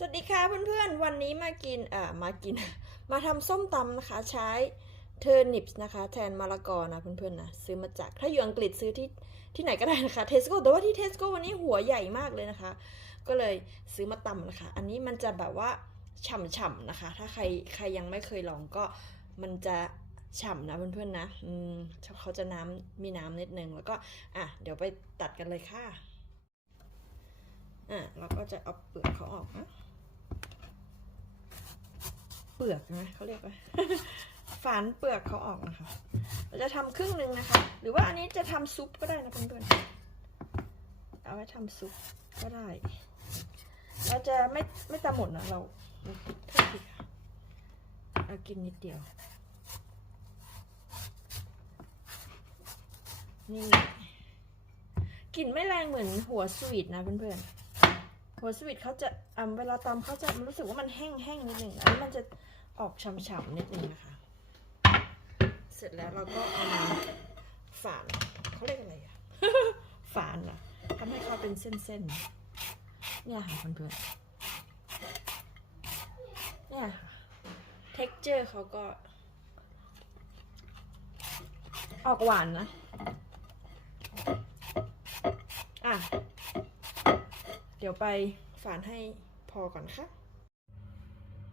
สวัสดีค่ะเพื่อนๆ วันนี้มากินอ่ามากิน มาทำส้มตำนะคะ ใช้เทอร์นิปส์นะคะ แทนมะละกอนะเพื่อนๆนะซื้อมาจากถ้าอยู่อังกฤษซื้อที่ที่ไหนก็ได้นะคะเทสโก้แต่ว่าที่เทสโก้วันนี้หัวใหญ่มากเลยนะคะ ก็เลยซื้อมาตำนะคะ อันนี้มันจะแบบว่าฉ่ำๆนะคะ ถ้าใครใครยังไม่เคยลองก็มันจะฉ่ำนะเพื่อนๆนะอืมเขาจะน้ำมีน้ำนิดนึงแล้วก็อะเดี๋ยวไปตัดกันเลยค่ะอะเราก็จะเอาเปลือกเขาออกนะ เปลือกนะเขาเรียกว่าฝานเปลือกเขาออกนะคะ เราจะทำครึ่งหนึ่งนะคะ หรือว่าอันนี้จะทำซุปก็ได้นะเพื่อนๆเอาไว้ทำซุปก็ได้ เราจะไม่ไม่ตำหมดนะเราโทษทีค่ะเอากินนิดเดียว นี่กลิ่นไม่แรงเหมือนหัวสวีทนะเพื่อนๆ หัวสวิตเขาจะอ่าเวลาตำเขาจะรู้สึกว่ามันแห้งๆนิดหนึ่งอันนี้มันจะออกฉ่ำๆนิดหนึ่งนะคะ เสร็จแล้วเราก็เอามาฝานเขาเรียกอะไรอะฝานนะทำให้เขาเป็นเส้นๆ เนี่ยค่ะเพื่อนๆเนี่ยค่ะ texture เขาก็ ออกหวานนะ อะ เดี๋ยวไปฝานให้พอก่อนค่ะ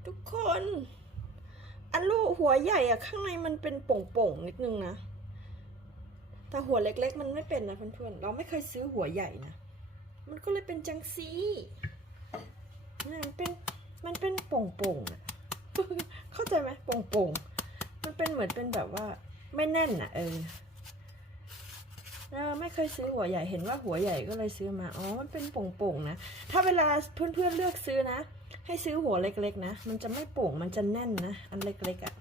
ทุกคน อันลูกหัวใหญ่อะข้างในมันเป็นโป่งๆนิดนึงนะ แต่หัวเล็กๆ มันไม่เป็นนะเพื่อนๆ เราไม่เคยซื้อหัวใหญ่นะ มันก็เลยเป็นจังซีเนี่ยมันเป็นมันเป็นโป่งๆอะเข้าใจไหมโป่งๆ มันเป็นเหมือนเป็นแบบว่าไม่แน่นอะเออ ไม่เคยซื้อหัวใหญ่เห็นว่าหัวใหญ่ก็เลยซื้อมา อ๋อ มันเป็นโป่งๆนะ ถ้าเวลาเพื่อนๆเลือกซื้อนะ ให้ซื้อหัวเล็กๆนะ มันจะไม่โป่ง มันจะแน่นนะ อันเล็กๆอะ่ะ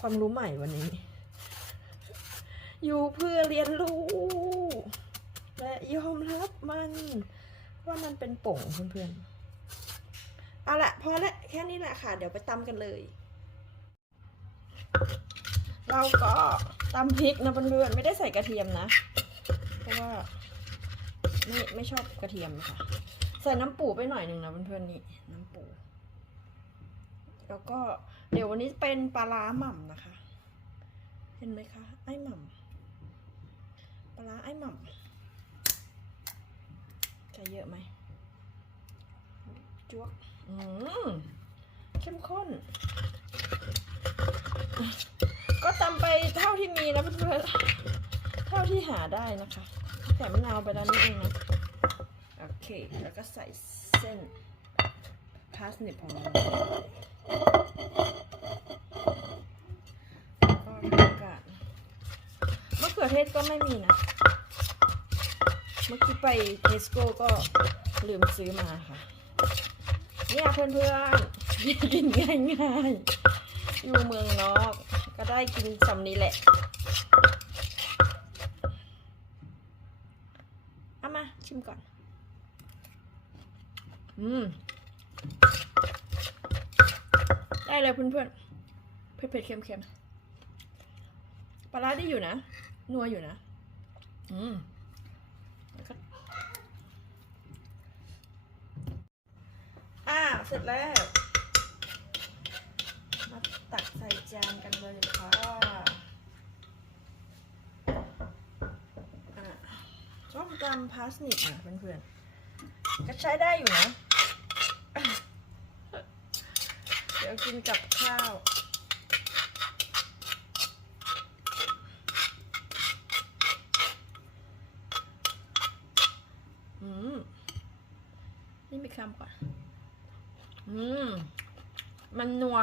ความรู้ใหม่วันนี้ อยู่เพื่อเรียนรู้ และยอมรับมัน ว่ามันเป็นโป่งเพื่อนๆ เอาละพอละแค่นี้แหละค่ะ เดี๋ยวไปตำกันเลย เราก็ตำพริกนะเพื่อนๆไม่ได้ใส่กระเทียมนะ เพราะว่าไม่ไม่ชอบกระเทียมค่ะ ใส่น้ำปูไปหน่อยหนึ่งนะเพื่อนๆนี่น้ำปู แล้วก็เดี๋ยววันนี้เป็นปลาร้าหม่ำนะคะ เห็นไหมคะไอ้หม่ำปลาร้าไอ้หม่ำใส่เยอะไหมจวกอืมเข้มข้น ก็ตำไปเท่าที่ มีนะเพื่อนๆเท่าที่หาได้นะคะใส่มะนาวไปแล้วนิดนึงนะ โอเค แล้วก็ใส่เส้นพาสนิปของเราแล้วก็กันมะเขือเทศก็ไม่มีนะ เมื่อกี้ไปเทสโก้ก็ลืมซื้อมาค่ะ เนี่ยเพื่อนๆกินง่ายๆ อยู่เมืองนอก ก็ได้กินสำนี้แหละเอามาชิมก่อน อืม ได้เลยเพื่อนๆ เผ็ดๆเค็มๆ ปลาร้าได้อยู่นะ นัวอยู่นะ อืมอ่า เสร็จแล้วำพาสนิกนะเพื่อนๆก็ใช้ได้อยู่นะ เดี๋ยวกินกับข้าวอืมนี่มีคำก่อน อืม มันนัว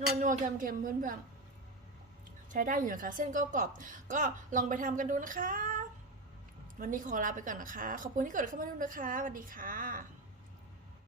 นัวนัวเค็มเค็มๆเพื่อนเพื่อนๆใช้ได้อยู่นะคะ เส้นก็กรอบ ก็ลองไปทำกันดูนะคะ วันนี้ขอลาไปก่อนนะคะ ขอบคุณที่กดเข้ามาดูนะคะสวัสดีค่ะ